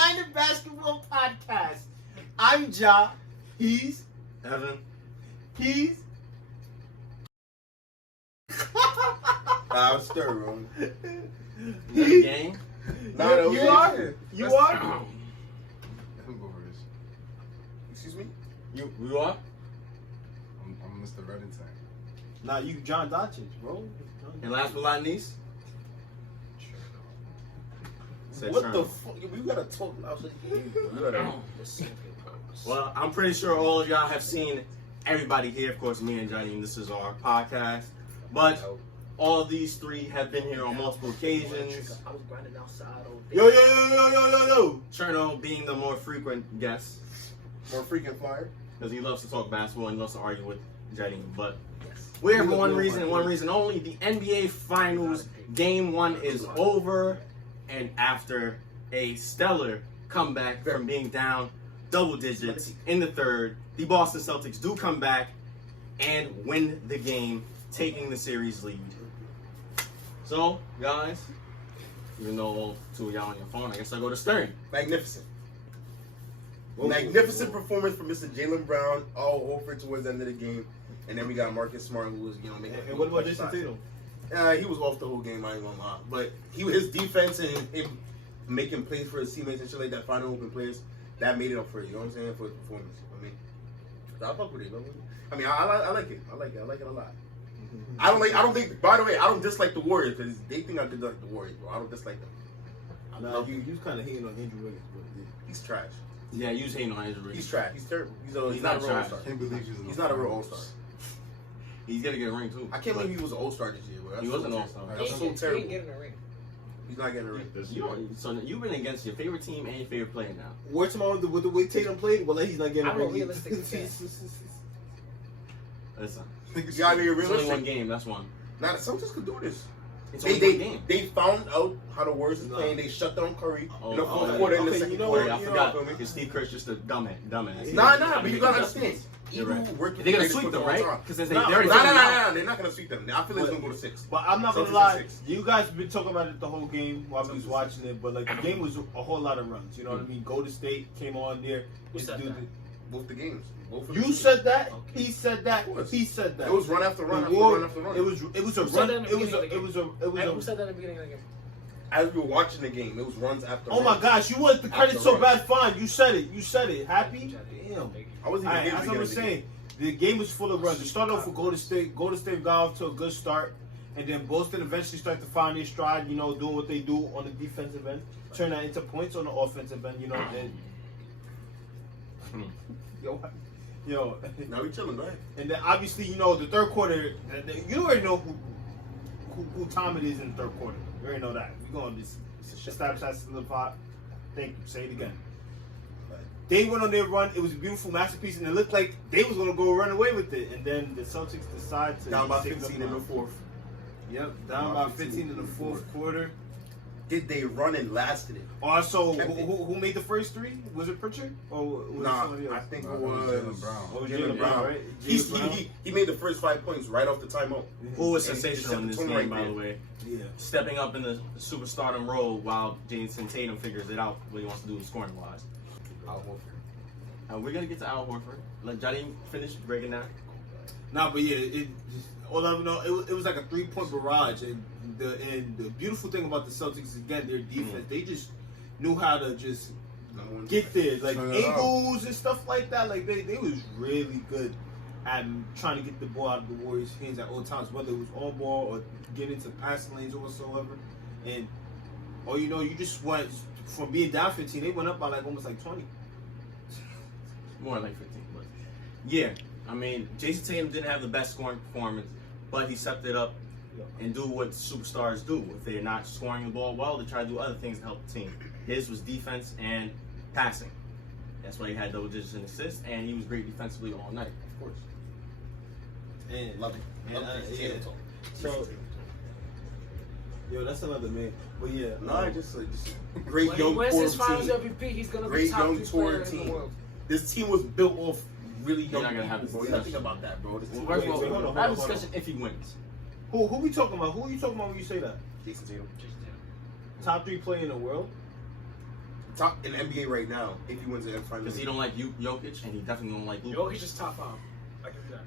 Minor Basketball Podcast. I'm Ja. He's Evan. He's I'm stir, bro. he. Gang. You are. You are. Let me go over this. Excuse me? You are? I'm Mr. Reddington. Nah, you John Doncic, bro. And last but not least, What the fuck? We gotta talk loud. Well, I'm pretty sure all of y'all have seen everybody here. Of course, me and Johnny, and this is our podcast. But all of these three have been here on multiple occasions. I was grinding outside all day. Yo. Cherno being the more frequent guest More freaking flyer. because he loves to talk basketball and loves to argue with Johnny. But we're here for one reason and one reason only. The NBA Finals Game 1 is over. And after a stellar comeback from being down double digits in the third, the Boston Celtics do come back and win the game, taking the series lead. So, guys, even though all two of y'all on your phone, I guess I'll go to Stern. Magnificent. Magnificent performance from Mr. Jaylen Brown all over towards the end of the game. And then we got Marcus Smart, who was, making. And what about Jason Tatum? He was off the whole game, I ain't gonna lie. But his defense and him making plays for his teammates and shit like that, finding open players, that made it up for it. You know what I'm saying? For his performance. I'll fuck with it. I mean, I like it. I like it a lot. I don't think. By the way, I don't dislike the Warriors because they think I dislike the Warriors, bro. I don't dislike them. Nah, you kind of hating on Andrew Wiggins, but He's trash. Yeah, you was hating on Andrew. He's trash. He's terrible. He's not not a real trash. all-star. He's not a real all-star. He's gonna get a ring too. I can't believe he was an all-star this year, bro. That's He was an all-star. That's so He ain't terrible. getting a ring. He's not getting a ring. So you've been against your favorite team and your favorite player now. where's tomorrow with the way Tatum played? Well, he's not getting I'm a a ring. realistic fan. Listen, You gotta be it's only one realistic. game. That's one. Now, the Celtics could do this. It's only one game. They found out how the Warriors is playing. They shut down Curry in the fourth quarter and the okay, second you know quarter. what? I forgot because Steve Kerr's just a dumbass. Nah, but you gotta understand. You're right. Eagles working They're gonna greatest sweep them, football right? time. Because Nah, they're No, they're not gonna sweep them. I feel like it's gonna go to 6. But I'm not gonna Celtics lie, in 6. you guys have been talking about it the whole game while we was Celtics in watching it, but like the game was a whole lot of runs. You know what I mean? Golden State came on there. Who said that? Both the games. You said that. Okay. He said that. Of course. He said that. It was run after run The after war- run after run. It was a Who said run. that in the It was beginning of the game? Who said that in the beginning of the game? As we were watching the game, it was runs after Oh run. my gosh, you want the credit After so run. bad? Fine, you said it. You said it. Happy? Damn. I wasn't Alright, even that's what I'm saying. The game was full of runs. It started off with Golden State. Golden State got off to a good start, and then Boston eventually started to find their stride. You know, doing what they do on the defensive end, turn that into points on the offensive end. You know, and yo. Now we chilling, right? And then obviously, you know, the third quarter, you already know who time it is in the third quarter. You already know that. We're going to just establish that solidify. Thank you. Say it again. They went on their run. It was a beautiful masterpiece, and it looked like they was going to go run away with it. And then the Celtics decided to Down by take 15 in the fourth. Yep, down by 15 in the fourth quarter. Did they run and lasted it? Also, who made the first three? Was it Pritchard? Or was it Nah, somebody else? I think it was Jaylen Brown. Oh, Jaylen Brown. right? He made the first 5 points right off the timeout. Who was And he sensational in this set the game, tone by right the way? Yeah. Stepping up in the superstardom role while Jason Tatum figures it out what he wants to do scoring wise. We're gonna get to Al Horford. Let Johnny finish breaking that. Nah, but yeah, it just, all I know, it was like a 3-point barrage, and the beautiful thing about the Celtics is, again, their defense. They just knew how to just get there, like angles and stuff like that. Like they was really good at trying to get the ball out of the Warriors' hands at all times, whether it was on ball or get into passing lanes or whatsoever. And you just went from being down 15, they went up by like almost like 20. More like 15, but yeah. I mean, Jason Tatum didn't have the best scoring performance, but he stepped it up and do what superstars do. If they're not scoring the ball well, they try to do other things to help the team. His was defense and passing. That's why he had double digits in assists, and he was great defensively all night. Of course. And Love it. yeah. So, yo, that's another man. But yeah, No, just great When he young wins core his finals team. MVP, he's gonna be Great top young 3 tour player in team. the world. This team was built off really young not gonna have people, this bro. You gotta discussion. think about that, bro. This team First wait, of all, hold on, have a hold on. discussion if he wins. who we talking about? Who are you talking about when you say that? Jason Tatum. Top 3 player in the world? top in the NBA right now if he wins the final. Because he don't like Jokic, and he definitely don't like Luka. Jokic is top 5. I give you that.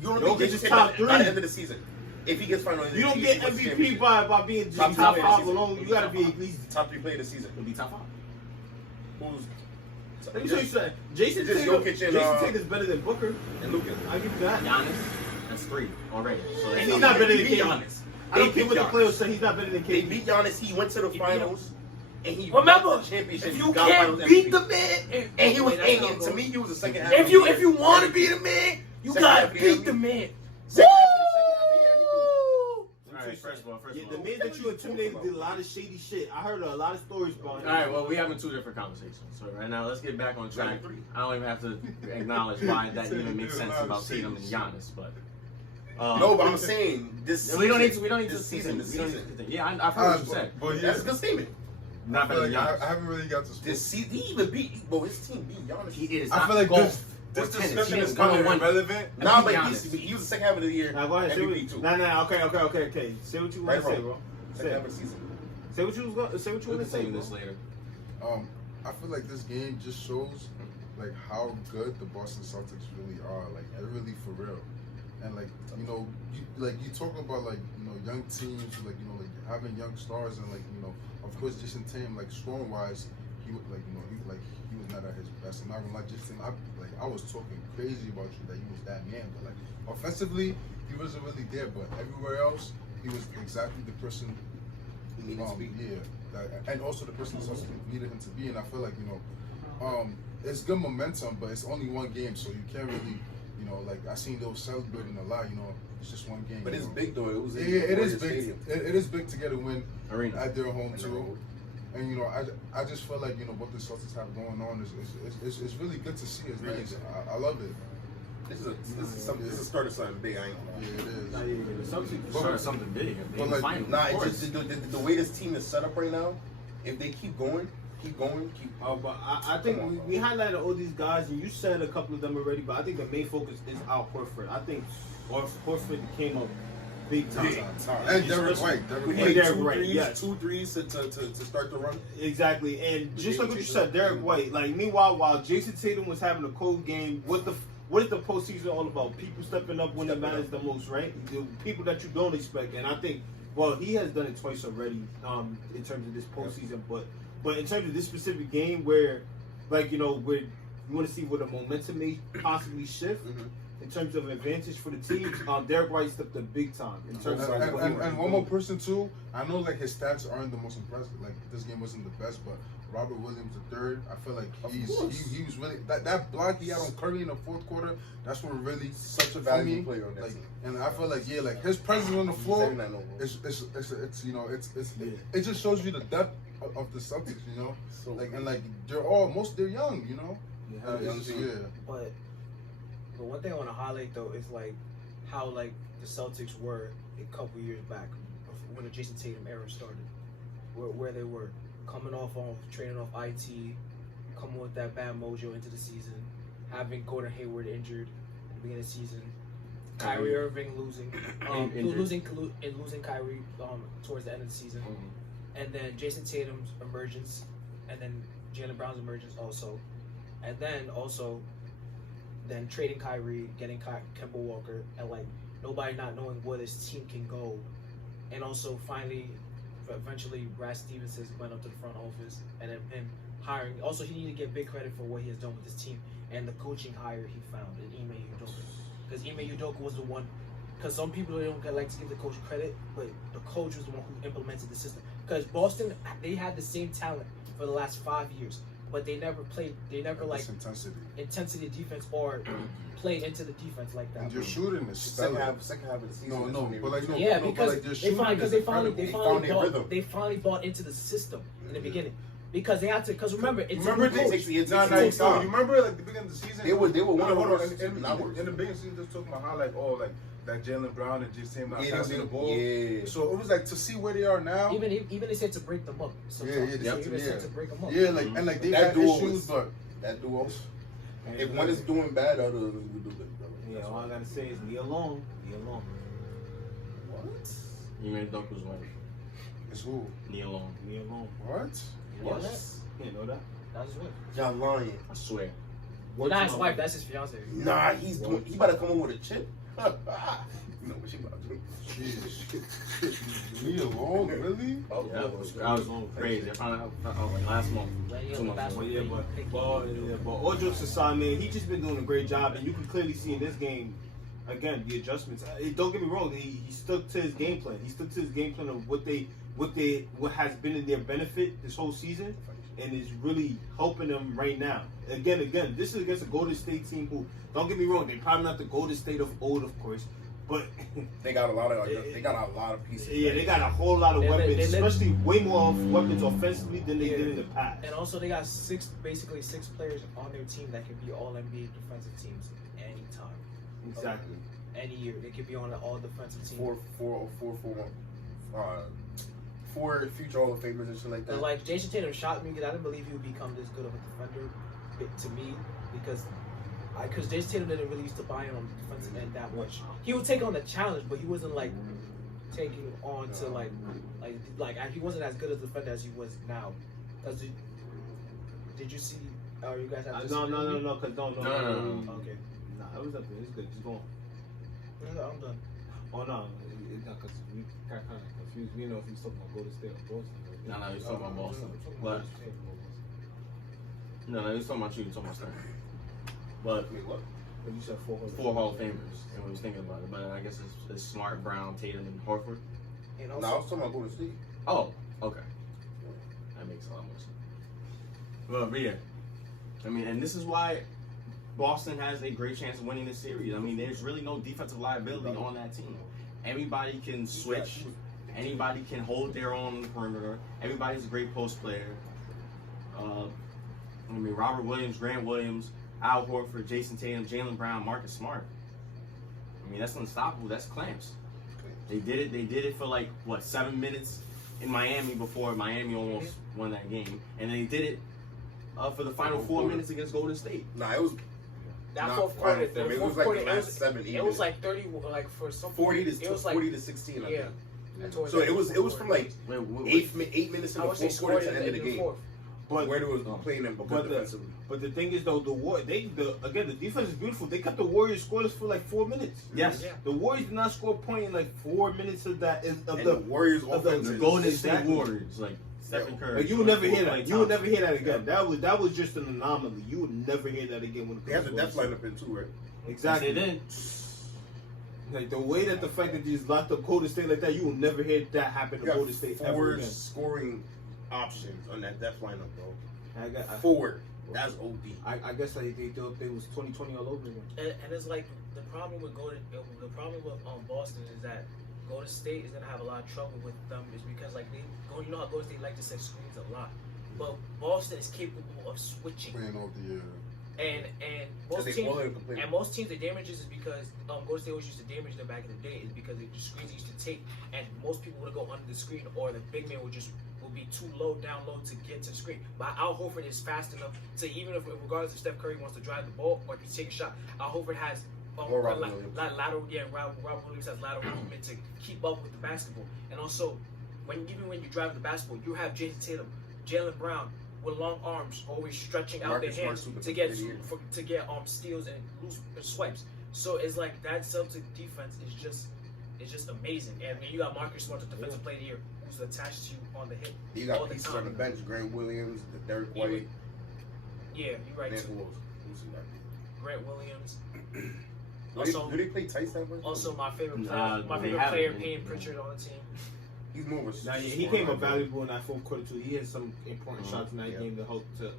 You don't Jokic think is Jason top Tatum by 3. the end of the season? If he gets final, You don't get MVP by being just Top top three 5 season. alone. You gotta be at least. top 3 player of the season. He'll be top 5. Who's Let me tell you something. Jason just Tatum. Jokic and, Jason Tatum is better than Booker. and Luka? I give you that. Giannis, that's 3 already. So And that's he's not better than beat KD. Giannis. I don't They care what the beat players say. He's not better than They KD. beat Giannis. He went to the finals, and he Remember, won the championship. if He you got can't finals beat MVP. the man, and he was, Wait, that's and not to good. me, he was the second half. if you want to be the man, you Second gotta half of the beat the MVP. man. Alright, first of all. Yeah, the man that you intimidated did a lot of shady shit. I heard a lot of stories about him. Alright, well, we're having 2 different conversations. So right now, let's get back on track. I don't even have to acknowledge why that even makes sense about Tatum and Giannis, but No, but I'm saying this. we don't need season- to. We don't need to this season. This We don't need season. to. Yeah, I've heard what you said. But That's a good statement. Not better than I Giannis. haven't really got to This season, he even beat. Bro, his team beat Giannis. He is. I not feel like golf this or tennis. discussion He is is kind of one-on-one. irrelevant. Nah, Beat but Giannis. he was the second half of the year. Now go ahead. Say MVP what, too. nah. Okay. Say what you want Right, to say, wrong. bro. Second half of the season. Say what you was going. Say what you We'll want to say, continue bro. this later. I feel like this game just shows like how good the Boston Celtics really are. Like they're really for real. And like you talk about like young teams, like like having young stars, and like of course Jason Tatum, like scoring wise, he was he was not at his best. I'm not gonna lie, Jason. I was talking crazy about you that he was that man, but like offensively he wasn't really there. But everywhere else he was exactly the person. He needed to be. And also the person also needed him to be. And I feel like it's good momentum, but it's only one game, so you can't really. Like I seen those celebrating a lot. It's just one game. But it's big though. It was. Yeah, it is big. It is big to get a win Arena. at their home too. And I just feel like what the Celtics have going on is really good to see. It's nice. I love it. This is a start of something big. I ain't gonna lie. Yeah, it is. Nah, yeah. Something. Sure, something big. But like, Final, Nah, of it's course. just the way this team is set up right now. If they keep going. But I think we highlighted all these guys, and you said a couple of them already. But I think the main focus is Al Horford. I think Horford came up big time. And Derek White. We Yeah, played Derek two White, threes, yes. 2 threes to start the run. Exactly, and just like what you said, Derek White. Like meanwhile, while Jason Tatum was having a cold game, what is the postseason all about? People stepping up when it matters the most, right? The people that you don't expect, and I think, well, he has done it twice already in terms of this postseason, but in terms of this specific game, where where you want to see where the momentum may possibly shift. Mm-hmm. In terms of advantage for the team, Derek White stepped up big time. In terms of And one more person too. I know like his stats aren't the most impressive. Like this game wasn't the best, but Robert Williams III, I feel like he was really that block he had on Curry in the fourth quarter. That's what really Such a valuable player on that team. And I feel like his presence on the floor, it just shows you the depth of the Celtics. So they're young. But one thing I want to highlight though is like how like the Celtics were a couple years back when the Jason Tatum era started, where they were coming off trading off IT, coming with that bad mojo into the season, having Gordon Hayward injured at the beginning of the season, Kyrie Irving losing Kyrie towards the end of the season, and then Jason Tatum's emergence, and then Jaylen Brown's emergence also, and then trading Kyrie, getting Kemba Walker, and like nobody not knowing where this team can go, and also eventually Brad Stevens went up to the front office, and then him hiring. Also, he needed to get big credit for what he has done with this team and the coaching hire he found in Ime Udoka, because Ime Udoka was the one. Because some people don't like to give the coach credit, but the coach was the one who implemented the system. Because Boston, they had the same talent for the last 5 years. But they never played. They never like intensity of defense or played into the defense like that. And your shooting is second stellar. half of the season. They finally bought into the system in the beginning, because they had to. Because remember, it's remember you remember like the beginning of the season. They were one of the in the beginning season just talking about how like Jaylen Brown and just not passing the ball. Yeah. So it was like to see where they are now. Even they said to break them up. They said to break them up. Yeah, like and like they had issues, but that duo. If one is doing bad, the other will do good. Yeah, all I gotta say is leave alone. What? You made Dunkel's wife. it's who? Knee alone. Leave alone. What? Yes. You know that? That's his wife. Y'all lying. I swear. Well, not his wife. That's his fiance. Nah, he about to come over with a chip. You know what she about to do. Jeez. Me alone, really? Oh, Yeah, I was crazy. I found out like last month. Like, 2 months But ago. but all jokes aside, man, he just been doing a great job, and you can clearly see in this game, again, the adjustments. Don't get me wrong, he stuck to his game plan. He stuck to his game plan of what has been in their benefit this whole season, and is really helping them right now. Again, this is against a Golden State team who, don't get me wrong, they're probably not the Golden State of old, of course, but they got a lot of pieces. yeah, they got a whole lot of weapons, especially way more weapons offensively than they did in the past. And also, they got basically six players on their team that can be all NBA defensive teams anytime. Exactly. Any year, they could be on an all defensive team. Four future Hall of Famers and shit like that. And like Jason Tatum shocked me because I didn't believe he would become this good of a defender to me because Jason Tatum didn't really used to buy him on the defensive end that much. He would take on the challenge, but he wasn't like taking on to like he wasn't as good a defender as he was now. Cause did you see? You guys have No, cause no. Okay. Nah, it was up there. It's good. Just go on. No, I'm done. Oh no, because we got kind of confused. We know if he's talking about Golden State or Boston. No, he's talking about Boston. But no, he's talking about you. He's talking about Stern. But Wait, what? But you said four Hall of Famers, and we was thinking about it. But I guess it's Smart, Brown, Tatum, and Horford. And No, also, I was talking about Golden State. Oh, okay. That makes a lot more sense. But yeah, I mean, and this is why Boston has a great chance of winning this series. I mean, there's really no defensive liability on that team. Everybody can switch. Anybody can hold their own on the perimeter. Everybody's a great post player. I mean, Robert Williams, Grant Williams, Al Horford, Jason Tatum, Jaylen Brown, Marcus Smart. I mean, that's unstoppable. That's clamps. They did it for like, 7 minutes in Miami before Miami almost won that game. And they did it for the final 4 minutes against Golden State. Nah, it was that not fourth quarter, final four. It was like the last 7 it was like 30, like for some 40 to it was like 40 to 16. I yeah. think. So it was from like Wait, 8 minutes in I the would say fourth quarter scored to the end of the game. fourth. But Where they was playing them defensively. But the thing is though, the defense is beautiful. They kept the Warriors scoreless for like 4 minutes. Yes. Yeah. The Warriors did not score a point in like 4 minutes of that. And the Warriors offense The is Golden State Exactly. Warriors, like Stephen Curry. Like, you would never hear that. You would never hear that again. Yeah. That was just an anomaly. You would never hear that again when it They have the comes depth to lineup in too, right? Exactly. They did. Like the way that the fact that they just locked up Golden State like that, you will never hear that happen to You got Golden State ever 4 again. scoring options on that depth lineup, bro. I 4. That's OD. I guess they thought they was 2020 all over again. And it's like the problem with Boston is that Golden State is gonna have a lot of trouble with them is because like you know how Golden State like to set screens a lot, but Boston is capable of switching. Playing off the And most teams the damages is because Golden State always used to damage them back in the day is because the screens used to take and most people would go under the screen or the big man would be too down low to get to the screen. But Al Horford is fast enough to even if regardless if Steph Curry wants to drive the ball or if he take a shot, Al Horford has lateral Robert Williams has lateral movement to keep up with the basketball. And also when you drive the basketball, you have Jason Tatum, Jaylen Brown with long arms, always stretching out their hands to get steals and loose swipes. So it's like that Celtic defense is just amazing. And then you got Marcus Smart, the defensive player of the year, who's attached to you on the hip. You got pieces on the bench, Grant Williams, Derek White. Yeah, you're right too. Grant Williams. Also, do they play tight that way? Also, my favorite they player, haven't. Payne Pritchard on the team. He's more of a He came up valuable in that fourth quarter too. He had some important shots in that game to help to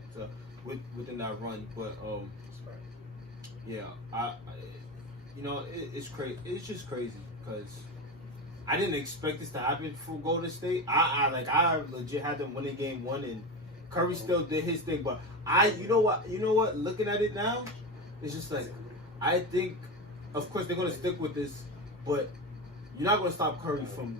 within that run. But it's crazy. It's just crazy because I didn't expect this to happen for Golden State. I legit had them winning game 1 and Curry still did his thing. But you know what? Looking at it now, it's just like I think, of course, they're gonna stick with this, but you're not gonna stop Curry from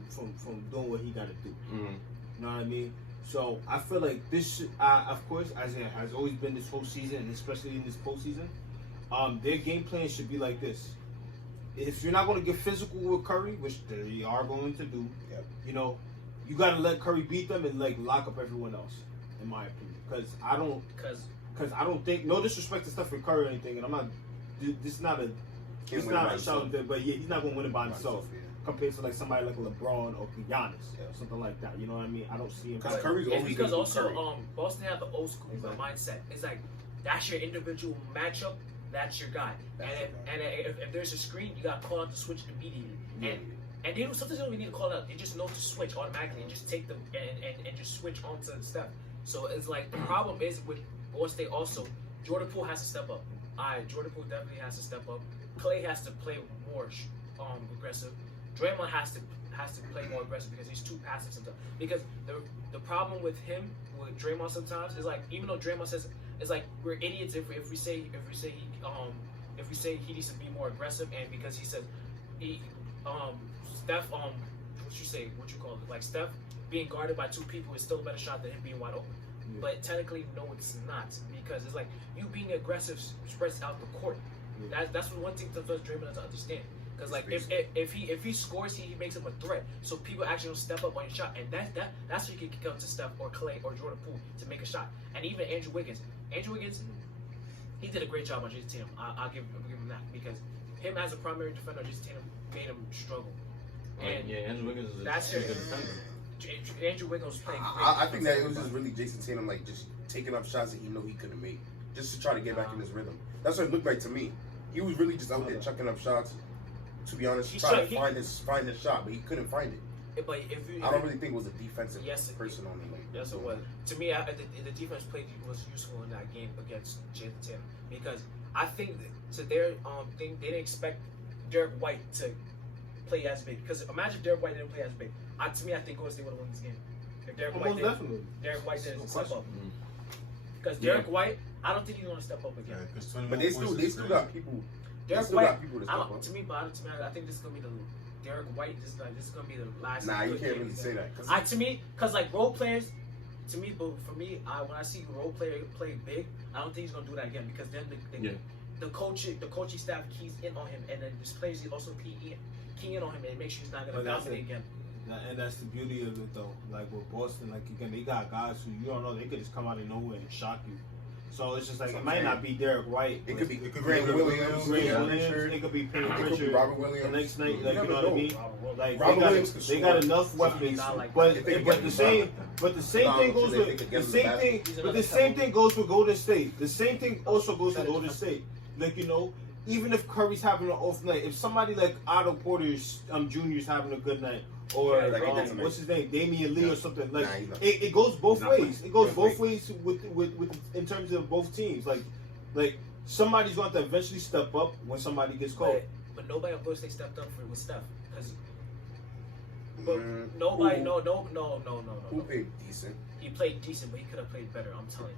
doing what he got to do. Mm-hmm. You know what I mean? So I feel like this should, of course, as it has always been this whole season, and especially in this postseason, their game plan should be like this. If you're not going to get physical with Curry, which they are going to do, you got to let Curry beat them and like lock up everyone else, in my opinion. because I don't think, no disrespect to Stephen Curry or anything, and I'm not. This is not a. It's not a shout, but yeah, he's not gonna win it by himself. Compared to like somebody like LeBron or Giannis or something like that. You know what I mean? I don't see him. Because Curry's always because also Boston have the old school mindset. It's like that's your individual matchup. That's your guy. And if there's a screen, you got to call out the switch immediately. And they don't, sometimes they don't even need to call out. They just know to switch automatically and just take them and just switch onto the step. So it's like the problem is with Boston State also. Jordan Poole has to step up. Jordan Poole definitely has to step up. Clay has to play more aggressive. Draymond has to play more aggressive because he's too passive sometimes. Because the problem with him, with Draymond sometimes, is like even though Draymond says it's like we're idiots if we say he needs to be more aggressive, and because he says Steph what you call it, like Steph being guarded by two people is still a better shot than him being wide open. Yeah. But technically no, it's not, because it's like you being aggressive spreads out the court. Yeah. That's one thing that Draymond doesn't understand. Because like if he scores, he makes him a threat. So people actually don't step up on your shot, and that's where you can come to Steph or Clay or Jordan Poole to make a shot. And even Andrew Wiggins, he did a great job on Jason Tatum. I'll give him that, because him as a primary defender, Jason Tatum made him struggle. And yeah, Andrew Wiggins is a good defender. Andrew Wiggins was playing great. I think that it was just really Jason Tatum like just taking up shots that he knew he couldn't make, just to try to get back in his rhythm. That's what it looked like to me. He was really just out there chucking up shots. To be honest, trying to find his shot, but he couldn't find it. But I don't really think it was a defensive person on him. Yes, it was. To me, the defense play was useful in that game against Jason Tatum, because I think to their thing, they didn't expect Derek White to play as big. Because imagine Derek White didn't play as big. To me, I think Golden State would have won this game. If Derek White didn't step up. Because Derek White, I don't think he's going to step up again. But they still got people. Derek White, to me, I think this is gonna be the Derek White. This is gonna be the last. Nah, you can't really say that. To me, because like role players, to me, but for me, when I see a role player play big, I don't think he's gonna do that again, because then the coaching staff keys in on him, and then this players also key in on him and make sure he's not gonna dominate again. And that's the beauty of it, though. Like with Boston, like again, they got guys who you don't know, they could just come out of nowhere and shock you. So it's just like it might not be Derek White. It could be Grant Williams. It could be Payne Pritchard. Robert Williams. The next night, like, you know what I mean? Like they got enough weapons. But the same thing goes with the same thing goes with Golden State. The same thing also goes with Golden State. Like, you know, even if Curry's having an off night, if somebody like Otto Porter's Jr. is having a good night, or what's his name, Damian Lee or something, like it goes both ways. It goes both ways with in terms of both teams. Like somebody's going to eventually step up when somebody gets cold. But nobody on Golden State stepped up with Steph, because nobody, no. Who played decent? He played decent, but he could have played better. I'm telling you.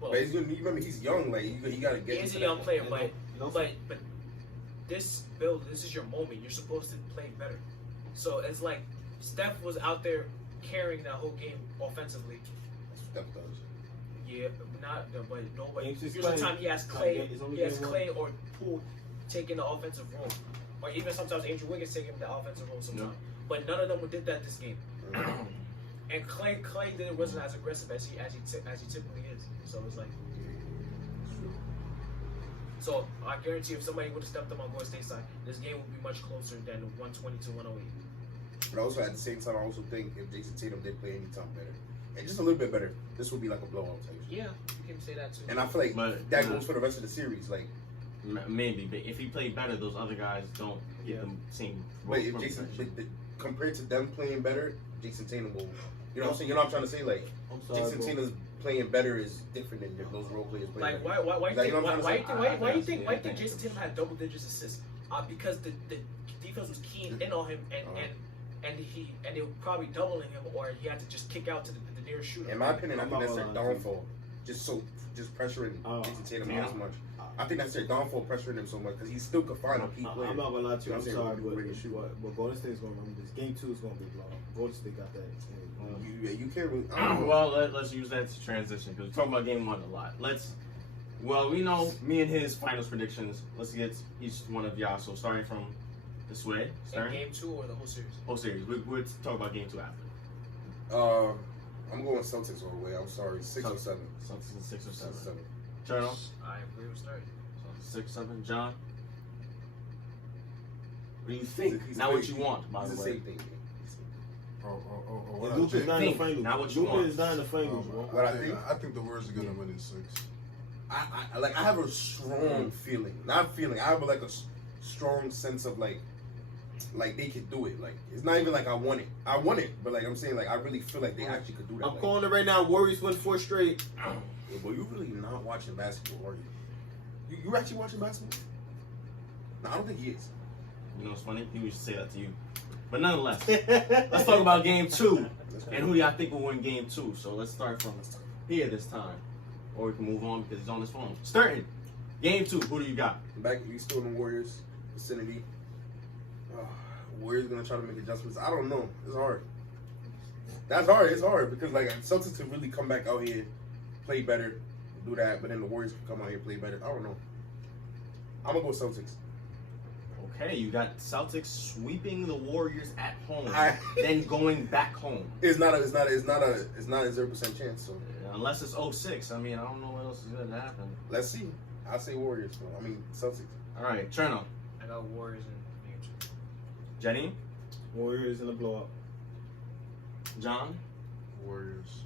Well, but you remember he's young. Like you got to get. He's a young player, but this is your moment. You're supposed to play better. So it's like Steph was out there carrying that whole game offensively. Steph does. Yeah, but nobody. Usually, time he has Clay or Poole taking the offensive role, or even sometimes Andrew Wiggins taking the offensive role sometimes. Yeah. But none of them did that this game. And Clay wasn't as aggressive as he typically is. So it's like. So I guarantee if somebody would have stepped up on Golden State side, this game would be much closer than 120 to 108. But also at the same time, I also think if Jason Tatum did play any time better, and just a little bit better, this would be like a blowout type. Yeah, you can say that too. And I feel like that goes for the rest of the series. Like maybe, but if he played better, those other guys don't get the same. But if compared to them playing better, Jason Tatum will. You know what I'm saying? You know what I'm trying to say? Like Jason Tatum's playing better is different than those role players playing. Like why do you think Jason Tatum had double digits assists? Because the defense was keying in on him, and they were probably doubling him, or he had to just kick out to the nearest shooter. In my opinion, I think that's their downfall. Just pressuring Jason Tatum as much. I think that's their downfall, pressuring him so much, because he still could find a key player. I'm not gonna lie to you. I'm sorry, but Golden State is gonna run this. Game 2 is gonna be blown. Golden State got that. You can't really. Well, let's use that to transition, because we're talking about Game 1 a lot. We know me and his finals predictions. Let's get each one of y'all. So starting from this way. Game 2 or the whole series? Whole series. We'll talk about Game 2 after. I'm going Celtics all the way. I'm sorry, 6 or 7. Celtics in 6 or 7. 6 or 7. Journal. I agree with Sturdy. So 6, 7. John. What do you think? He's Not the what same- you want, by He's the the way. same thing. What I Luka's think? not in the Think, finals. not what you Luka want. is not in the finals, bro. What I I think the Warriors are gonna win in 6. I have a strong feeling. Not feeling. I have like a strong sense of like they could do it. Like it's not even like I want it. I want it, but like I'm saying, like I really feel like they actually could do that. I'm Like, calling it right now. Warriors win 4 straight. yeah, but you really not watching basketball, are you? You actually watching basketball? No, I don't think he is. You know what's funny? He used to say that to you. But nonetheless, let's talk about game 2. And who do y'all think will win game 2? So let's start from here this time. Or we can move on because he's on his phone. Starting. Game 2, who do you got? Back, you still in the Warriors vicinity. Warriors gonna try to make adjustments. I don't know. It's hard. That's hard. It's hard because like Celtics can really come back out here, play better, do that. But then the Warriors can come out here play better. I don't know. I'm gonna go Celtics. Okay, you got Celtics sweeping the Warriors at home, I- then going back home. It's not a 0% chance. So Unless it's 06. I mean, I don't know what else is going to happen. let's see. I say Warriors. So I mean Celtics. All right, Cherno. I got Warriors in game 2. Jenny. Warriors in the blowout. John. Warriors.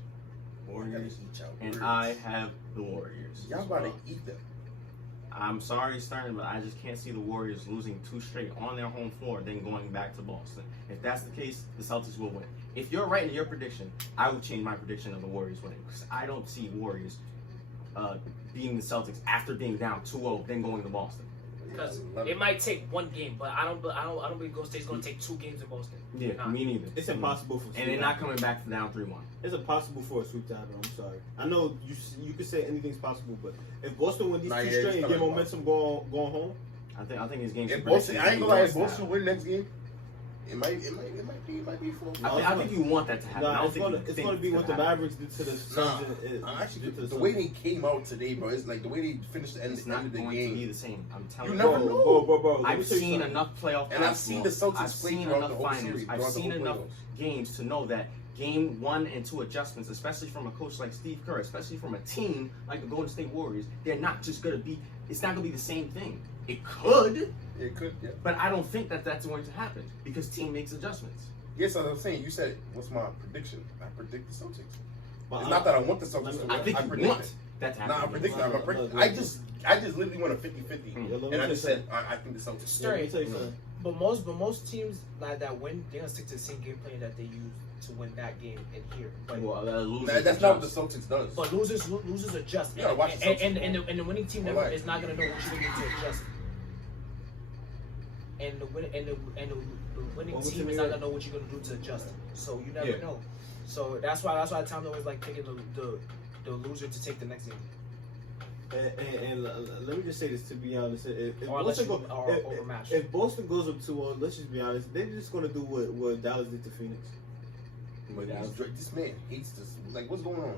Warriors. And Warriors. I have the Warriors. Y'all as about well. to eat them. I'm sorry, Stern, but I just can't see the Warriors losing 2 straight on their home floor, then going back to Boston. If that's the case, the Celtics will win. If you're right in your prediction, I would change my prediction of the Warriors winning because I don't see Warriors beating the Celtics after being down 2-0, then going to Boston. Because it might take one game, but I don't believe Golden State's going to take 2 games in Boston. Yeah, Nah. me neither. It's impossible for. And they're not coming back down 3-1. It's impossible for a sweep to happen. I'm sorry. I know you could say anything's possible, but if Boston win these Nah, 2 yeah, straight it's and get kinda momentum going home, I think his game. If Boston, I ain't gonna lie. If Boston win next game, it might be 4. I think you want that to happen. I nah, don't it's think gonna you it's think gonna be it's what the gonna happen. Mavericks did to the Nah, Suns. actually, did to the way they came out today, bro, it's like the way they finished the end, It's the not end of the going to be game. the same. I'm telling You you. never know. Bro. let me I've tell you seen something. enough playoff And I've seen the basketball. Celtics I've play seen throughout enough the whole finals. series, I've throughout the seen whole enough playoffs. games to know that game 1 and 2 adjustments, especially from a coach like Steve Kerr, especially from a team like the Golden State Warriors, they're not just going to be, it's not going to be the same thing. It could, It could, yeah. but I don't think that that's going to happen because team makes adjustments. Yes, as I'm saying, you said, what's my prediction? I predict the Celtics. But It's not that I want the Celtics to win. I think you predict want it. that to Nah, happen. I predict it. I'm a predict. No, I just literally went a 50-50. Yeah, let me And I tell just you said, I think the Celtics. Yeah, let me tell you something. But most teams that win, they're gonna stick to the same game plan that they use to win that game in here. But, Well, losers That's not what the adjust. Celtics does. but losers adjust. You gotta watch the Celtics, And the winning team Relax. is not gonna know what you're gonna do to adjust. And the winning What was team the is not name? gonna know what you're gonna do to adjust. So you never Yeah. know. So that's why Tom's always like picking the loser to take the next game. And let me just say this, to be honest, if Or unless Boston you go- are if- overmatched. if Boston goes up 2-0, let's just be honest, they're just gonna do what Dallas did to Phoenix. But this man hates this. Like, what's going on?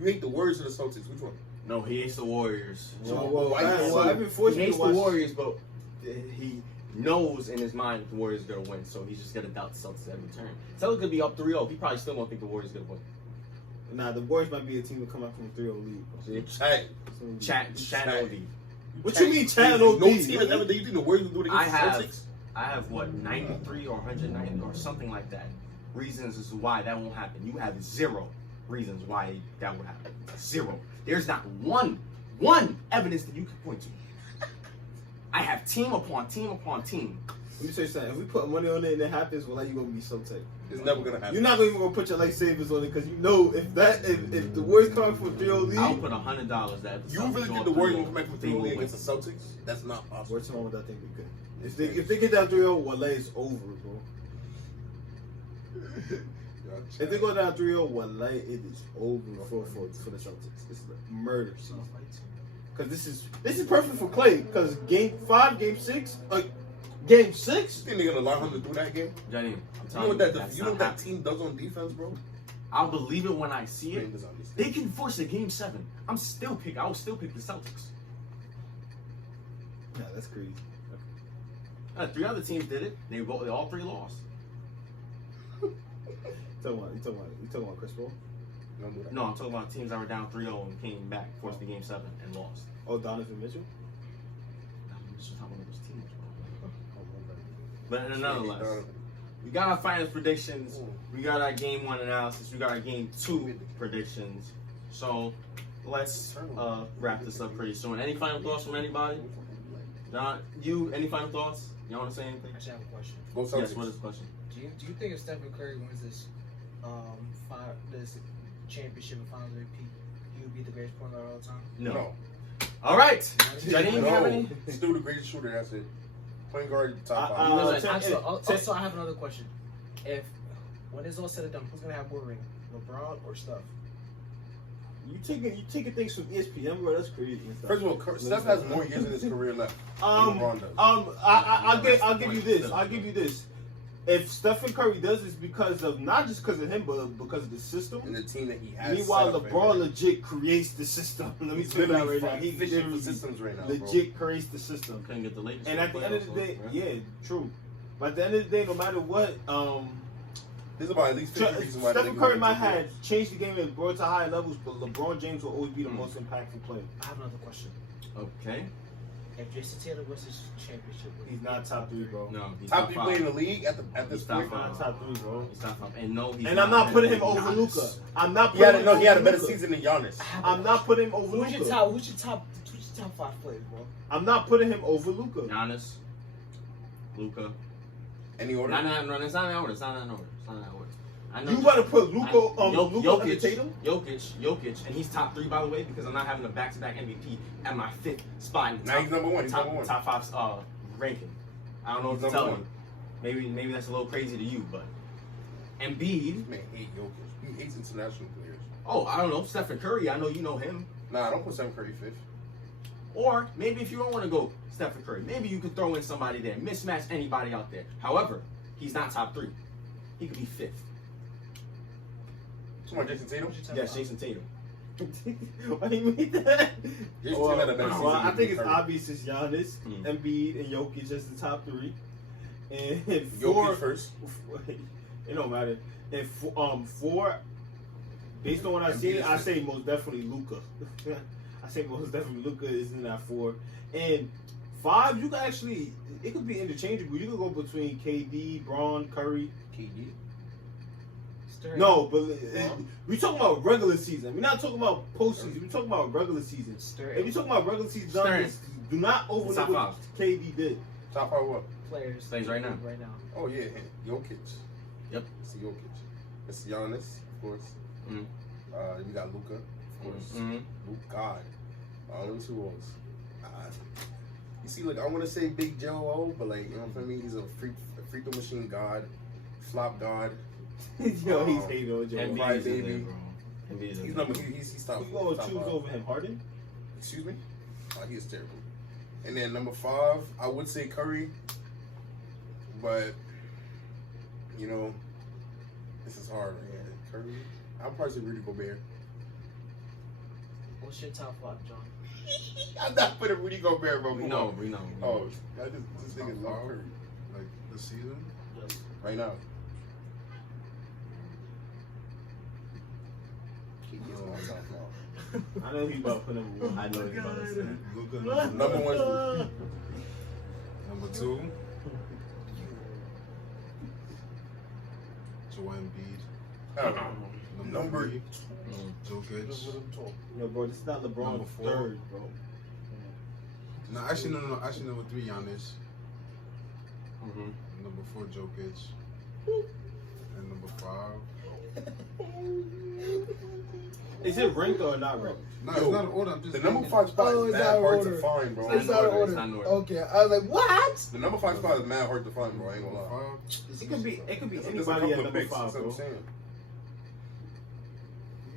You hate the words of the Celtics. Which one? No, he hates the Warriors. I've been forced He to hates the watch. Warriors, but he knows in his mind the Warriors are gonna win, so he's just gonna doubt the Celtics every turn. Celtics could be up 3-0. He probably still won't think the Warriors are gonna win. Nah, the Warriors might be a team to come out from a 3-0 lead. See? Chat. Chat OD. What you mean, Chad No OD? team has ever. Do you think the Warriors will do it I against the have, Celtics? I have what 93 or 190 or something like that reasons as to why that won't happen. You have 0 reasons why that would happen. 0. There's not one evidence that you can point to. I have team upon team upon team. Let me tell you something. If we put money on it and it happens, well, you're gonna be so tight. It's never gonna happen. You're not even gonna put your lifesavers on it because you know if the Warriors come out from a 3-0 lead, I'll put $100 that if the You Celtics really go think up the Warriors 3-0, will come back from they 3-0 will lead win. against the Celtics? That's not possible. what's wrong with that thing? They could. If they get down 3-0, Wale is over, bro. If they go down 3-0, Wale, it is over for the Celtics. It's like murder season. Because this is perfect for Clay. Because game 5, game 6, game 6. You think they're gonna allow him to do that game? Jenny, I'm You know telling what you, that? that's You know not what that happening. team does on defense, bro? I'll believe it when I see it. Man does understand. They can force a game 7. I will still pick the Celtics. Nah, that's crazy. 3 other teams did it. They all 3 lost. You talking about Chris Paul? Don't do that. No, I'm talking about teams that were down 3-0 and came back, forced the game 7 and lost. Oh, Donovan Mitchell. This is not one of those teams, bro. But nonetheless, we got our finals predictions. We got our game 1 analysis. We got our game 2 predictions. So let's wrap this up pretty soon. Any final thoughts from anybody? John, any final thoughts? You want to say anything? Actually, I have a question. Go Celtics. Yes, what is the question? Do you think if Stephen Curry wins this championship and finals MVP, he would be the greatest point guard of all time? No. All right. Jenny, you have any? Still the greatest shooter. That's it. Point guard, top 5. Also, I have another question. If when it's all said and done, who's gonna have more ring, LeBron or Steph? You taking things from ESPN, bro? That's crazy. First of all, Steph has more years in his career left than LeBron does. I'll give you this. If Stephen Curry does this because of not just because of him, but because of the system And the team that he has. Meanwhile, LeBron legit creates the system. Let me tell you that right now. He fishing for systems right now. legit creates the system. Couldn't get the latest. And at the end of the day, yeah, true. But at the end of the day, no matter what, There's about at least 50 reasons why Stephen Curry might have changed the game and brought it to higher levels, but LeBron James will always be the most impactful player. I have another question. Okay. If Jason Taylor wins his championship, He's not top 3, bro. No, he's top 3 5. player in the league at this He's point. top He's not top 3, bro. He's top 5. And no, he's And I'm not putting him over Giannis. Luka. I'm not. He had a better Luka. season than Giannis. I'm not putting him over who's your Luka. top 5 players, bro? I'm not putting him over Luka. Giannis, Luka. Any order? No, it's not in that order. It's not in that order. It's not in that order. I know You better put Luka under Jokic, Tatum? Jokic, and he's top 3 by the way because I'm not having a back-to-back MVP at my 5th spot. In Now he's number 1. He's top, number 1. top 5 ranking. I don't know what to He's tell number you. Maybe that's a little crazy to you, but Embiid. Man, hate Jokic. He hates international players. Oh, I don't know. Stephen Curry. I know you know him. Nah, I don't put Stephen Curry 5th. Or maybe if you don't want to go Stephen Curry, maybe you could throw in somebody there. Mismatch anybody out there. However, he's not top 3. He could be 5th. Come on, Jason Tatum. Yes, Jason Tatum. Why do you mean that? Jason Tatum had a better season Well, I than think it's Curry. obvious it's Giannis, Embiid, and Jokic as the top 3. And Jokic first. It don't matter. And 4, based on what I've seen, I say most definitely Luka. I say most definitely Luka is in that 4. And 5, you can actually, it could be interchangeable. You could go between KD, Braun, Curry. KD. No, but we're talking about regular season. We're not talking about postseason. We're talking about regular season. If you're talking about regular season, do not overlook what KD did. Top 5 what? Players Plays right now. Oh, yeah. Jokic. Yep. It's Jokic. It's Giannis, of course. Mhm. You got Luka, of course. Mhm. Luke God. Only 2 O's. You see, like, I want to say Big Joe O, but, like, you know what I mean? He's a freak machine God, flop God. Yo, he's hating on Joe. Embiid is in baby. there, bro. Embiid is in He's there. he's top. You gonna top choose 5. over him, Harden? Excuse me? Oh, he is terrible. And then number 5, I would say Curry, but you know, this is hard. Yeah, Curry. I'll probably say Rudy Gobert. What's your top 5, John? I'm not putting Rudy Gobert, bro. We know. Oh, this thing is love Curry Like the season? Yes. right now. I know he's about to put him one. I know he's about to say Luka. Number 1. Number 2. Joel Embiid. Number 3. Jokic. No, bro, this is not LeBron Number 4. 3rd, bro. No, actually, no. Actually, number 3, Giannis. Mhm. Number 4, Jokic. And number 5. Is it ranked or not ranked? No, it's not an order. I'm just The number thinking. 5 spot Oh, is it's mad not hard order. to find, bro. It's not in order. It's not in order. Okay, I was like, what? The number 5 spot is mad hard to find, bro. I ain't gonna lie. 5. It could be There's a anybody couple at of number picks, 5, that's what bro. I'm saying.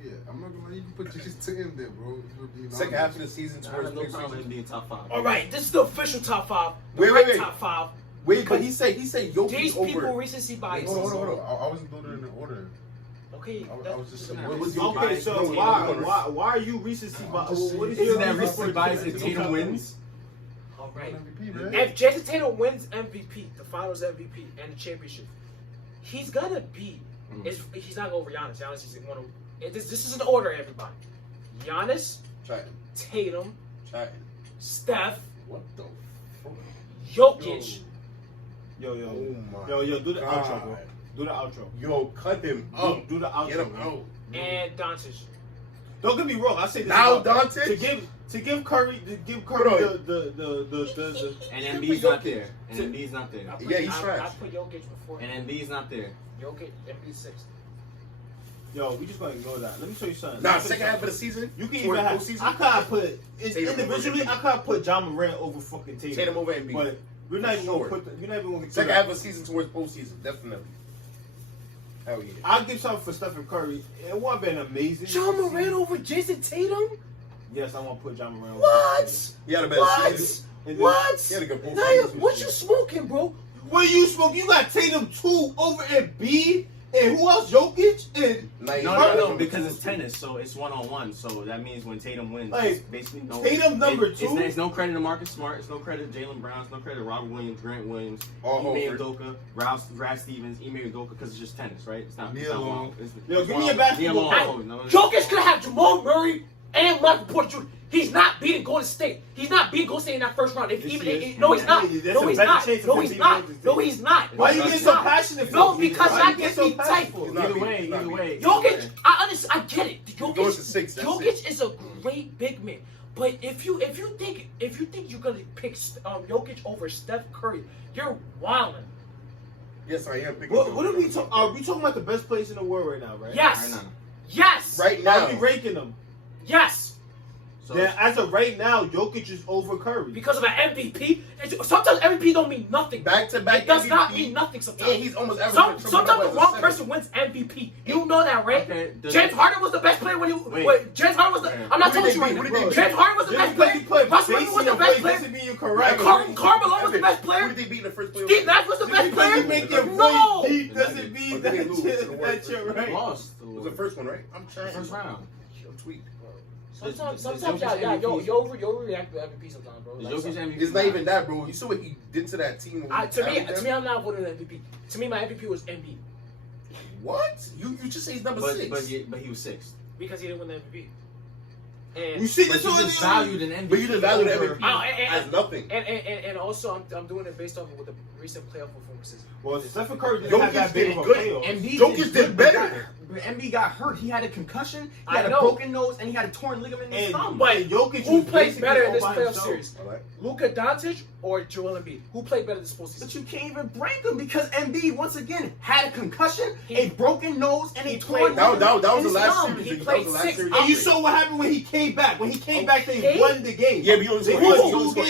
Yeah, I'm not gonna lie. You can put Jason Tatum there, bro. Second half of the season, I have no towards problem with him being top 5. All right, this is the official top 5. The Wait, right wait. top 5. Wait, but he said Jokic These over. people recency bias. Hold on. I wasn't doing it in order. Okay. I was just saying. What was Jokic? Okay, so No, why are you recency bias? What is Isn't your that recency recency bias if bias? Tatum wins? All right. MVP, man. If Jason Tatum wins MVP, the Finals MVP, and the championship, he's gonna beat. He's not over Giannis. Giannis is This is an order, everybody. Giannis, Chatting. Tatum, Chatting. Steph, What the fuck? Jokic. Yo, Oh my do the God. outro, bro. Do the outro. Yo, cut him up. Do the outro. Get him bro. out. And Doncic. Don't get me wrong. I say this Now, about- Doncic? to give Curry Bro. the And Embiid's not there. And Embiid's not there. Yeah, he's I trash. put Jokic before. And Embiid's not there. Jokic, Embiid 6. Yo, we just gonna ignore that. Let me show you something. Nah, Let me show second you half of the something. season. You can towards even have. postseason, I can't put Tatum individually. over I can't put John Morant over fucking Tatum. Tatum over Embiid. But we're not even Sure. gonna put. We're not even gonna. Second half of the season towards postseason, definitely. Hell yeah. I'll give something for Stephen Curry. It would have been amazing. John Morant over Jason Tatum? Yes, I want to put John Morant. over What? He had a better What? season. And then- What? He had a good Now you- postseason. what you smoking, bro? What you smoke? You got Tatum 2 over Embiid, and who else? Jokic and Now you No, got no, no, him because two. it's tennis, so it's 1-on-1. So that means when Tatum wins, Like, it's basically no. Tatum number It's 2. no credit to Marcus Smart. It's no credit to Jalen Brown. It's no credit to Robert Williams, Grant Williams, All Ime over. Udoka, Brad Stevens, Ime Udoka, because it's just tennis, right? It's not. Neil It's not Long. one. It's Yo, give me a one- basketball Neil Long. player. No, no, no. Jokic could have Jamal Murray and Michael Porter Jr. He's not beating Golden State. He's not beating Golden State in that first round. If Yes, even he is. no, he's not. That's No, a he's better not. chance of No, him he's beating not. Golden No, State. he's not. Why No, you he's get so not. passionate for? No, it? because Why I you get so the passionate type. for? it? Not Either beating- way, not either beating. way. Jokic, I understand. I get it. Goes Jokic, to 6. That's Jokic it. is a great big man. But if you think you're gonna pick Jokic over Steph Curry, you're wilding. Yes, I am picking. What are we talking? Are we talking about the best players in the world right now? Right? Yes. Right now. Yes. Right Are now. we ranking them? Yes. So Then as of right now, Jokic is over Curry. Because of an MVP. Sometimes MVP don't mean nothing. Back to back. It does not MVP. mean nothing sometimes. And he's almost averaging. Sometimes the wrong person wins MVP. You know that, right? Okay, James Harden was the best player when he. Wait. Wait, James Harden was the. Okay. I'm not Who telling did you they right beat? now. Who did they James Harden was the best player. Russ Westbrook was the best player. Doesn't mean you're correct. Carmelo was the best Who player. did they beat in the first playoff? Steve Nash was the best Because you player. make your No. voice deep doesn't mean Oh, that they lose. that you're right. lost. It was the first one, right? I'm trying. First round. I'm tweaked. Sometimes Jokic y'all MVP. you overreact to MVP sometimes, bro. Like, Jokic so- MVP. It's not even that, bro. You saw what he did to that team. when he To carried me, them? I'm not voting MVP. To me, my MVP was Embiid What? You just say he's number But 6. but he was sixth. because he didn't win the MVP. And You see But this you one? just valued an MVP. But you just valued the over- MVP Oh, and- as nothing. and also I'm doing it based off of what the recent playoff performances. Well, Stephen Curry didn't have Jokic that big did of a good. playoff. Embiid Jokic did did good, better. But Embiid got hurt. He had a concussion. He I had a know. broken nose, and he had a torn ligament in his And thumb. But Jokic who was plays basically better in all this by playoff himself. series? All right. Luka Doncic or Joel Embiid? Who played better this postseason? But you can't even rank him because Embiid once again had a concussion, He- a broken nose, and he a torn played- That ligament was in the his last thumb. series. He That played was the last six series. And you saw what happened when he came back. When he came back, they Okay. won the game. Yeah, but you only They scored won two. two You only scored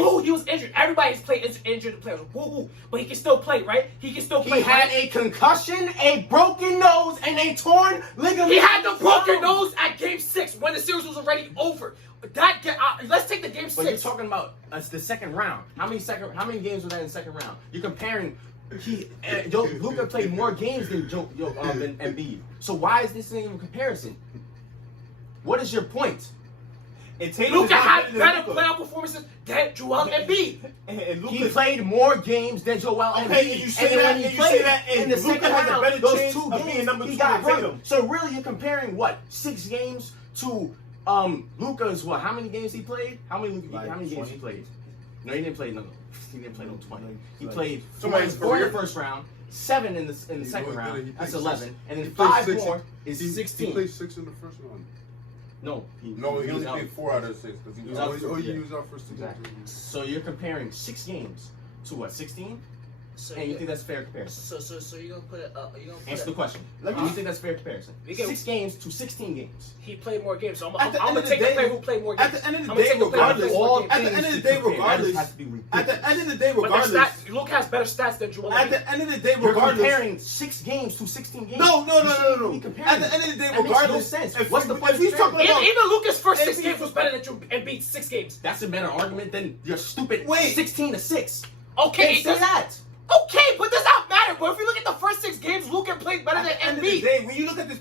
games. two. He was injured. Everybody's played injured in the playoffs. Woo. But he can still play, right? He can still He play. had right? a concussion, a broken nose, and a torn ligament. He had the in his broken thumb. nose at Game 6 when the series was already over. Let's take the Game 6. But you're talking about the second round. How many games were that in the second round? You're comparing. Luka played more games than than Embiid. So why is this even a comparison? What is your point? And Tatum is Luka not had than better Luka. playoff performances than Joel Embiid. And Luka. He played more games than Joel Embiid. Okay, and you say then that, when he and you played say that, in and the Luka second has a round, better those chance 2 of games, being number he 2 got than hurt. Tatum. So really, you're comparing what 6 games to Luka's what? How many games he played? How many games 20. he played? No, he didn't play no. He didn't play no 20. He Like, played somebody's 4 in the career. first round, 7 in the He second played- round. he That's played 11, six. and He then played 5 six. more is He 16. played 6 in the first one. No, No, he only out. played 4 out of 6 because he He was was out. out. Oh, Yeah. he was out first. Exactly. So you're comparing 6 games to what? 16? So, And you think that's a fair comparison? so you're gonna put it up. You're gonna put Answer the it, question. Let Do me- you think that's a fair comparison? We can- 6 games to 16 games. he played more games. So I'm At the end gonna of the take the day- player who played more At games. the end of the I'm gonna day, take the player who regardless, played more all games. at the end of the day, regardless, has to be at the end of the day, But their regardless, stats, Luke has better stats than Joel at Embiid. the end of the day, You're regardless. comparing 6 games to 16 games. No. You shouldn't be comparing At the end of the day, That makes no regardless, sense. if What's we- the point if he's of talking comparing? about Even Luka's first 6 Embiid- games was better than Embiid's 6 games. That's a better argument than your stupid Wait. 16 to 6. Okay, Say that. Okay, but does not matter. But if you look at the first 6 games, Luka played better At than the end of the Embiid. day, when you look at this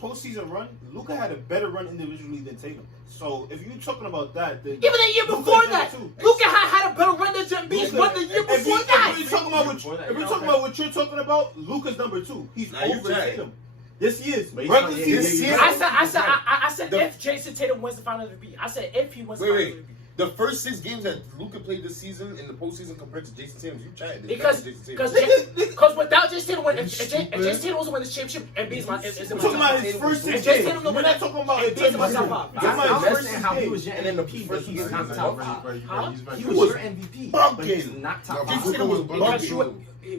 postseason run, Luka had a better run individually than Tatum. So if you're talking about that, then Even the year Luka before is that, number 2. Luka had a better run than Embiid won the year before If that. we're talking about Before that, if we're yeah, talking okay. about what you're talking about, Luka's number 2. He's Now you over chatting. Tatum. Yes, he is. But he's Regular not- season. yeah, I said if Jason Tatum wins the Finals MVP. I said if he wins the Finals MVP. The first 6 games that Luka played this season in the postseason compared to Jason Tatum, you chatted. Because without Jason Tatum winning, if Jason Tatum was win the championship, Embiid's my is We're talking about his first 6 Jason games. Tatum We're win not that. talking about Embiid's in my top MVP. five. We're talking about I'm his not first saying how he 6 was your And then the MVP, first but he's two not games, top he's five. Huh? He was was your MVP, but he's bugging. not top No, five. Jason Tatum was bugging.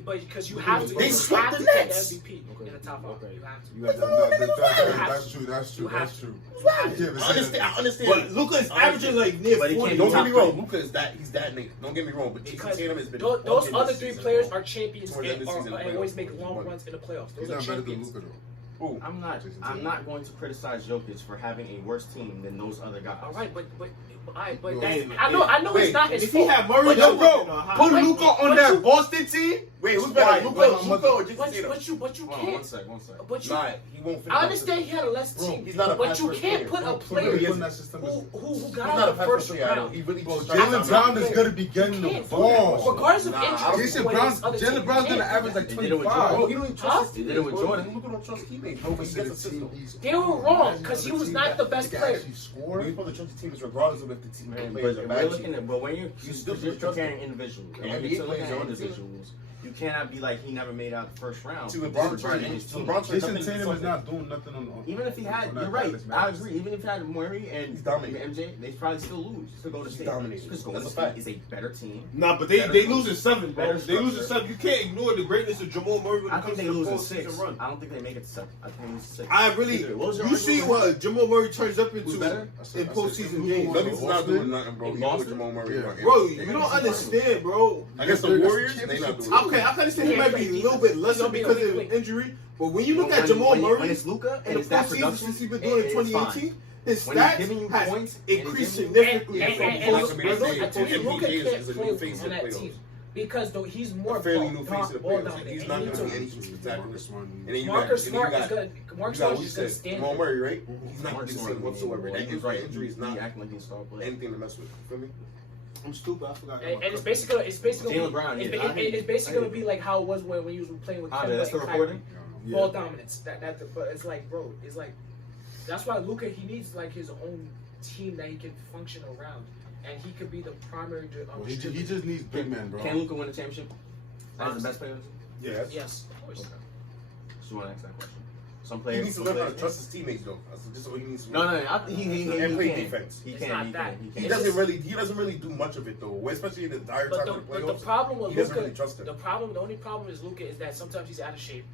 Because you have to. They You swept have the to take Nets. MVP in the top five. You have to. You got that. That's true. That's true. You have That's to. true. I understand. But Luka's averaging like near But he 40. can't Don't get me top wrong, Luka is that he's that nigga. Don't get me wrong, but Jason Because Tatum has been those bugging other this 3 season, players bro. are champions Towards the end of the season, and playoffs. always make long runs in the playoffs. He's Those are not better than champions. Luka though. Who? I'm not going to criticize Jokic for having a worse team than those other guys. All right, but No, that's, hey, I know wait, it's not his If he fault. had Murray, But that yo, bro, would've been a high. put But- Luka on but that you- Boston team. Wait, who's better, Luka or Jason Tatum? But you Hold on, one can't. sec. But you. Nah, he won't finish. I understand he had a less team, he's not a but pass you first can't player. put a He player really Put in isn't. that system. who He's got not out a of pass the first first player. round. He really Bro, just Jaylen Brown is gonna be getting the Can't. ball. Regardless of Nah, injuries, Jason when Brown, his other Jaylen team Brown's gonna can't. average like He did it with 25. Bro, he don't even trust Huh? his He did it with teammates, bro. Jordan. Luka don't trust teammates, bro. But he gets a system. They were wrong because he was not the best player. Actually score. When you supposed to trust the teams regardless of if the team Man, players but are we're bad. looking at, but when You you're still you're trust comparing him. individuals, Yeah, and NBA you're still looking players at are on the individuals, you cannot be like he never made out the first round. See, This LeBron is Jordan and his James- team. LeBron Jason James Tatum is not doing nothing on. Even if he had, on that you're right. Dallas I Mavericks. agree. Even if he had Murray and He's dominating. MJ, they probably still lose to Golden He's State. dominating. Because Golden That's a State fact. is a better team. Nah, but they losing 7, bro. Better They losing structure. 7. You can't ignore the greatness of Jamal Murray when I it think comes they to the lose in postseason 6. run. I don't think they make it 7. I think they lose 6. I really, What was your you see argument? what Jamal Murray turns up Who's into better? in postseason games, Nuggets bro. not doing nothing, bro. In You know what Boston? Jamal Murray Yeah. fucking- Bro, you don't understand, bro. I guess the That's Warriors, the they not doing championship Okay, I can understand he might be a little bit lesser because of injury, but when you look at Jamal when Murray it's Luka in and the it's that postseason production, since he's been doing it in it's fine. 2018, his When he's stats giving you has points and he's increased giving you- significantly And from Luka post. is a new play face on in that playoffs. team because though he's more A fairly ball, new face of the ball playoffs. dominant. He's and not he going to needs be to- anything spectacular. Marcus Smart. And then you Marcus got, Smart and is then gonna. you Marcus got Smart what you is gonna said, stand. Jamal Murray, right? Mm-hmm. He's not consistent whatsoever. That injury is not acting like he's star player. anything to mess with. You feel me? I'm stupid. I forgot. And it's basically Jaylen Brown, it's, yeah, it's basically gonna be like how it was when you was playing with Kemba That's the and Kyrie. recording. Ball dominance. But it's like, bro, it's like that's why Luka he needs like his own team that he can function around, and he could be the primary. He just needs big man, bro. Can Luka win a championship? As the best player? Yeah. Yes, of course. Okay. Just want to ask that question. Some He players. needs to learn how to trust his teammates, though. That's just what he needs to No, learn. I think he And play can. defense. He It's can. not He that. can. He It's doesn't really do much of it though, especially in the dire But times the, of the but playoffs. the problem with He doesn't Luka, really trust him. the only problem is Luka is that sometimes he's out of shape,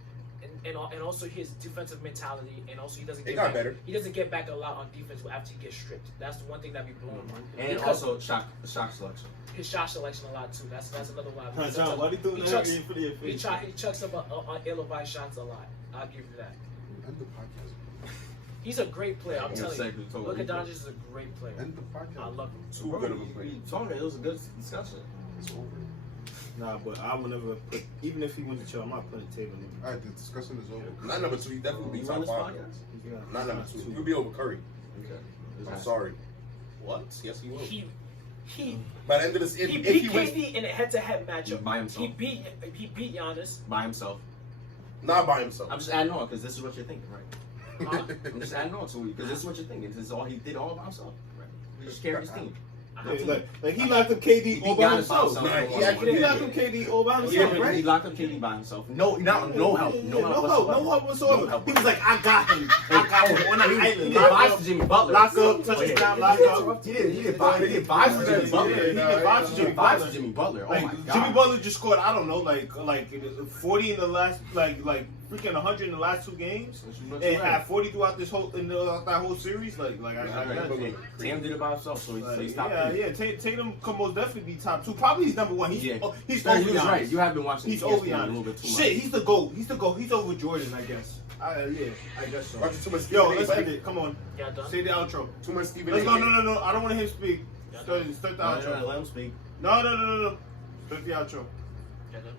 and also his defensive mentality, and also he doesn't. It Get got back, better. He doesn't get back a lot on defense after he gets stripped. That's the one thing that we blown him. And Because also shot selection. his shot selection a lot too. That's another one. John, why do you doing He that chucks- in front of your face? He chucks up on ill-advised shots a lot. I'll give you that. End the podcast. He's a great player. I'm telling you. Exactly. Luka Doncic is a great player. End the podcast. I love him. Too good of a player. It was a good discussion. It's over. Nah, but I will never put. Even if he wins the show, I'm not putting Tatum in. All right, the discussion is over. Not number two. He definitely We be run top this 5. podcast. Yeah, Not number 2. He'll be over Curry. Okay. I'm sorry. What? Yes, he will. He By the end of this, if he he beat wins, KD in a head-to-head matchup. By himself. He beat Giannis. By himself. not by himself. I'm just adding on because this is what you're thinking, right? Huh? I'm just adding on to you because this is what you're thinking. This is all he did all by himself. Right? He just carried his team. Yeah, like he locked up KD all by Giannis himself. by himself. Nah, He actually He did. locked up KD all by He himself, did, right? he locked up KD by himself. No help. No help whatsoever. No help. He was like, I got him. I got him on the He island. did Lock vibes up, to Jimmy Butler. lock up, touchdown, lock up. He did vibes to Jimmy Butler. He did vibes to He Jimmy did vibes Butler. to Jimmy Butler. Oh Like my god. Jimmy Butler just scored, I don't know, like 40 in the last, like freaking 100 in the last 2 games, and had 40 throughout this whole that whole series. Like I got it. Tatum did it by himself, so he's top Yeah, 3. yeah. Tatum could most definitely be top 2. Probably he's number 1. He's Yeah. he's Oh, over he was Giannis. right. You have been watching. He's ESPN over a Giannis. little bit too much. Shit, he's the GOAT. He's the GOAT. He's over Jordan, I guess. Yeah, I guess so. Watching too much Yo, Stephen A, let's buddy. end it. Come on. Yeah, done. Say the outro. Too much Stephen Let's A. go. No. I don't want to hear him speak. Start the No, outro. let him speak. No. Start the outro. Yeah, done.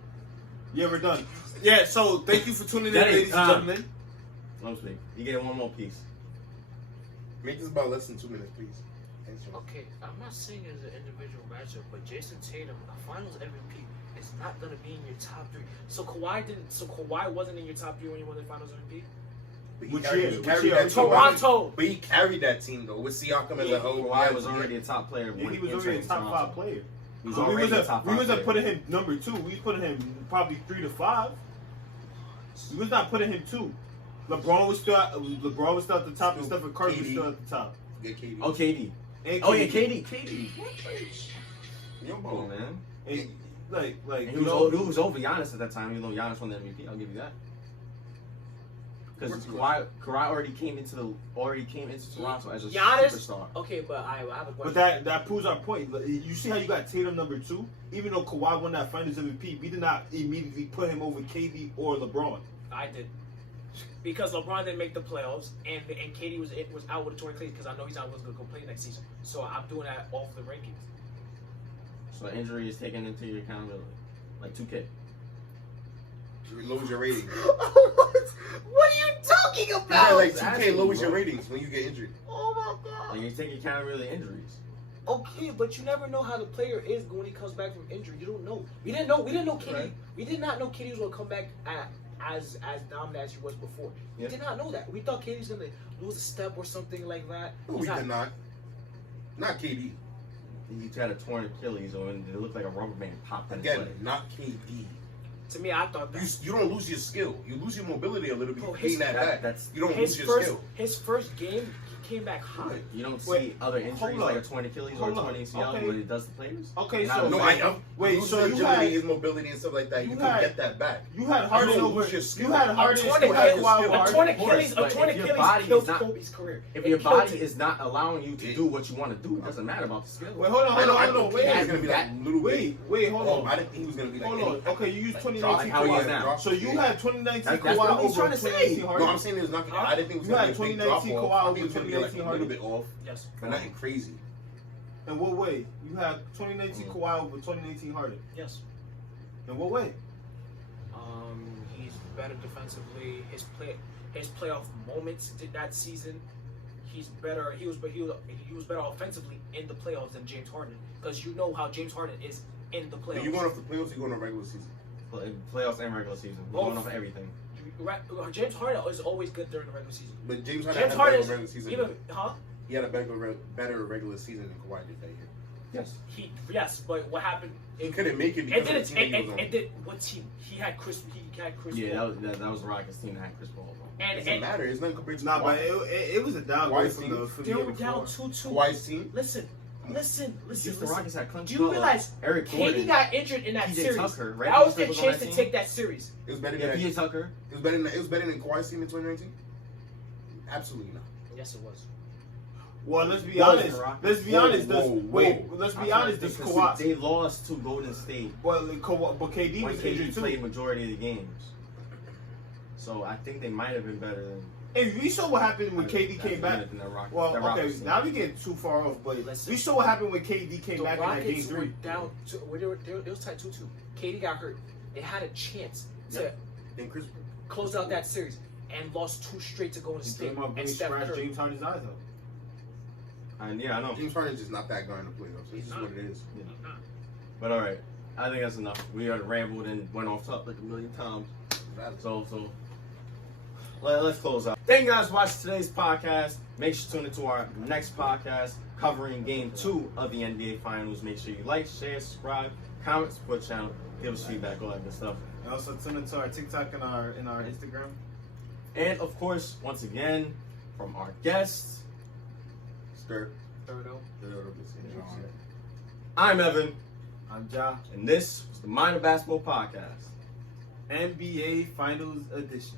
Yeah, we're done. Yeah, so thank you for tuning in, Daddy, ladies and gentlemen. Let him speak. You get one more piece. Make this about less than 2 minutes, please. Thanks, Sean. Okay, I'm not saying it's an individual matchup, but Jason Tatum, a Finals MVP, is not gonna be in your top 3. So Kawhi wasn't in your top 3 when you won the Finals MVP. But Which carried year? that Which year? team. Toronto. But he carried that team though with Siakam as a whole. Kawhi was already a top player. Yeah, when he was entering already a top Toronto. 5 player. He was So already a top 5 we wasn't player. putting him number 2. We was putting him probably 3 to 5. We was not putting him 2. LeBron was still at the top, and Stephen Curry was KD. still at the top. Get KD. Oh, KD. And Oh, yeah, KD. Yo, Come bro. on, man. And, like And you know, he was over Giannis at that time, even though Giannis won the MVP. I'll give you that. Because Kawhi already came into Toronto as a Giannis? superstar. Okay, but I have a question. but that proves our point. Like, you see how you got Tatum number 2? Even though Kawhi won that Finals MVP, we did not immediately put him over KD or LeBron. I did. Because LeBron didn't make the playoffs, and KD was out with a torn Achilles because I know he's not going to go play next season. So I'm doing that off the rankings. So injury is taken into your accountability. Like 2K. You lose your ratings. What are you talking Yeah, about? like That's 2K lowers bro. your ratings when you get injured. Oh my god. Like you take accountability injuries. Okay, but you never know how the player is when he comes back from injury. You don't know. We didn't know KD. Right. We did not know KD was going to come back as dominant as he was before. We Yeah. did not know that. We thought KD was going to lose a step or something like that. No, we did not. Not KD. He had a torn Achilles, and it looked like a rubber band popped in his Again, leg. not KD. To me, I thought that. You don't lose your skill. You lose your mobility a little bit. Bro, You gain that back. You don't lose your skill. His first game, he came back hot. You don't see Wait, other hold injuries on. like a torn Achilles or a Hold torn on. ACL Okay. what it does to players. Okay, And so No, wait, lose so his you agility, had his mobility, and stuff like that. You you can had- get that back. you had Harden don't over. lose your skill. You had A Harden. torn You had Achilles- Kawhi over a A Harden. torn Of course, Achilles, but if your Achilles body killed is not- Kobe's career. If It your killed body him. is not allowing you to do what you want to do, it doesn't matter about the skill. Wait, hold on, I hold know on, hold on. he was Wait, gonna be like a little bit. wait, hold Oh, on. I didn't think he was gonna be like. Hold on. any- Okay, you used like, 2019 how he is Kawhi. now. So you had 2019 That's Kawhi what he's over trying to say. 2019 No, Harden. I'm saying there's nothing. I didn't think it was You gonna had be a big drop 2019 off. Kawhi I over think it was gonna be like a 2019 little bit off, Yes. but nothing crazy. In what way? You had 2019 Kawhi over 2019 Harden. Yes. In what way? He's better defensively. His playoff moments that season, he's better. He was better offensively in the playoffs than James Harden, because you know how James Harden is in the Are playoffs. you going off the playoffs? Or you going on regular season? Playoffs and regular season. We're going off of everything. James Harden is always good during the regular season. But James Harden James had a Harden better regular season. He had a better regular season than Kawhi did that year. Yes. Yes, but what happened? He couldn't make it It because didn't. of the team he was on. It did. What team? He had Chris. Yeah, Paul. that was the Rockets team that had Chris Paul. It doesn't matter. It's not compared to Nah, but Kawhi. it was a downgrade from the They were year down before. 2-2. Kawhi's team. Listen. The Rockets had Clint Do you Capella, realize Eric KD Gordon, got injured in that PJ series? Tucker, right? That was He their was on chance that to team. take that series. It was better Yeah, than PJ Tucker. It was better than Kawhi's team in 2019. Absolutely not. Yes, it was. Well, let's be Whoa, honest. Let's be honest. Let's be honest. This Kawhi. They lost to Golden State. Well, but KD When was KD injured played too. majority of the games. So I think they might have been better than. And we saw what happened when KD came back. Well, that okay, Rockets team. now we get too far off, but Listen. we saw what happened when KD came The back in that game Rockets were 3. down. They was tied 2-2. KD got hurt. They had a chance to Then Chris. close out that series and lost 2 straight to Golden He State came up and really Steph scratched Curry. James Harden's eyes out. And yeah, I know. James Harden's just not that guy in the playoffs. It's just what it is. But all right, I think that's enough. We had rambled and went off top like a million times. So let's close out. Thank you guys for watching today's podcast. Make sure to tune into our next podcast covering Game 2 of the NBA Finals. Make sure you like, share, subscribe, comment, support the channel, give us feedback, all that good stuff. And also tune into our TikTok and our Instagram. And of course, once again, from our guests, I'm Evan, I'm Ja. and this was the Mind of Basketball Podcast. NBA Finals Edition.